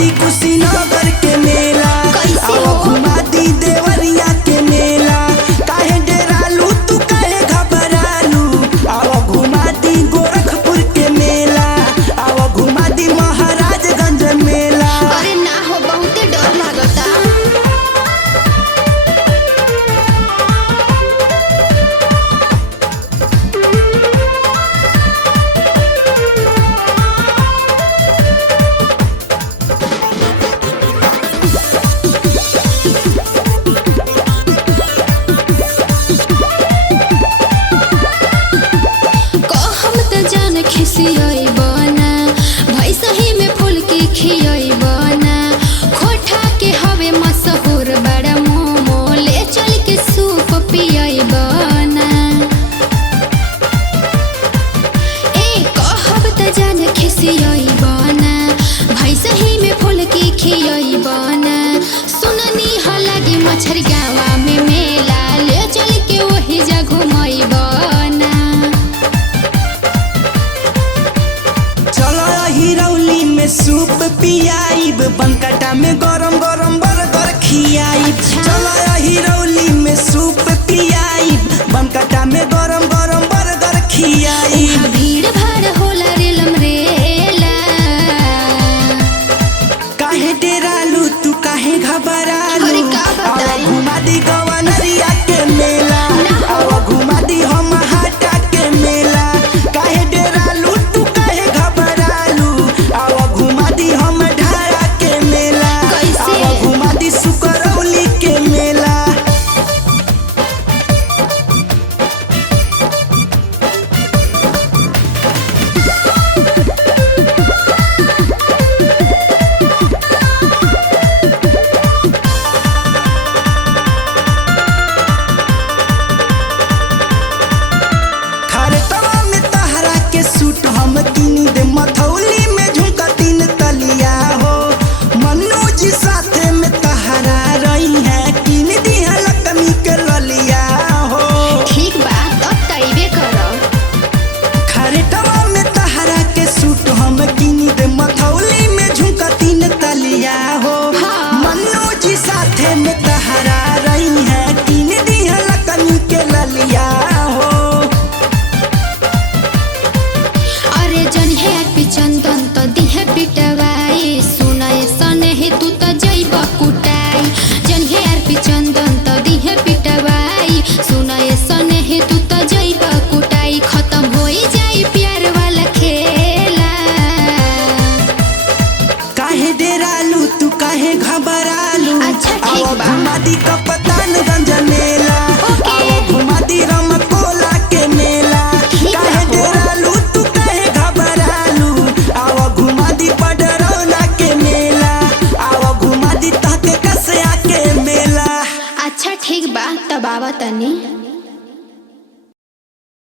दी कुशीनगर के मेला, आओ घुमा दी देवरिया के मेला। काहे डेरालू तू काहे घबरालू, आओ घुमा दी गोरखपुर के मेला, आओ घुमा दी महाराजगंज मेला। अरे ना हो, बहुते डर लागता। खिसियाई बना भाई सही में फूल की खियाई बना, खोठा के हवे मशहूर बड़ा मोमो, ले चल के सूप पियाई बना। ए कहब त जान खिसियाई बना भाई सही में फूल की खियाई बना। सुननी हलागी मछरी गावा में मेला, ले चल के वही जा घुमाई बना। हिरौली में सूप पियाइब, बनकटा में गरम गरम बर्गर खियाइब। चलो हिरौली में सूप पियाइब, बनकटा में गरम गरम बर्गर खियाइब। भीड़ भाड़ होला रेलम रेला, काहे डेरालू तू काहे घबरालू, अरे का बताई? घुमा दी गवनरिया के मेला, आओ घुमा दी हम हाटा के मेला। काहे डेरालू तू काहे घबरालू, आओ घुमा दी हम ढारा के मेला, आओ घुमा दी सुकरौली के मेला। खरतवा में तहरा के सूट हम किन दे, मथौली में झुमका 3 तलिया हो। मन्नू जी साथे में तहरा रही है, किन दी है लक्ष्मी के ललिया हो। ठीक बा तब तइबे करो। खरतवा में तहरा के सूट हम किन दे, मथौली में झुमका 3 तलिया हो। हाँ। मन्नू जी साथे में तहरा रही है, किन दी है लक्ष्मी के ललिया हो। अरे जन है चंदन तो दिहे पिटवाई, सुनाए सने हे तू तो जइब कुटाई। जन है चंदन तो दिहे पिटवाई, सुनाए सने हे तू तो जइब कुटाई। खत्म होई जाई प्यार वाला खेला, काहे डेरालू तू काहे घबरालू, अच्छा ठीक आओ बा। घुमा दी कप्तानगंज मेला, ओके। आओ घुमा दी रमकोला के मेला। ठीक बा काहे हो। डेरालू तू काहे घबरालू, आओ घुमा दी पडरौना के मेला, आओ घुमा दी तहके कसया के मेला। अच्छा ठीक बा तब आवा तनी।